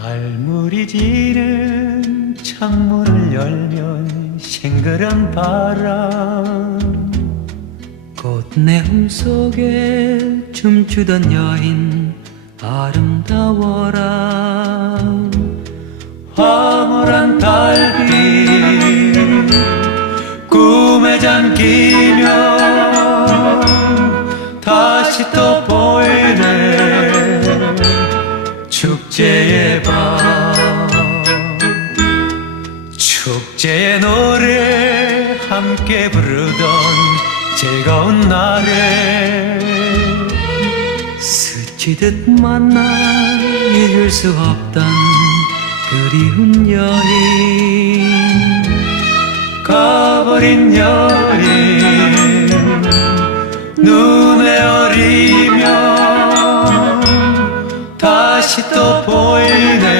알물이 지는 창문을 열면 싱그런 바람. 꽃내음 속에 춤추던 여인 아름다워라. 황홀한 달빛 꿈에 잠기면 축제의 밤. 축제의 노래 함께 부르던 즐거운 날에 스치듯 만나 잊을 수 없던 그리운 여인. 가버린 여인 어리면 다시 또 보이네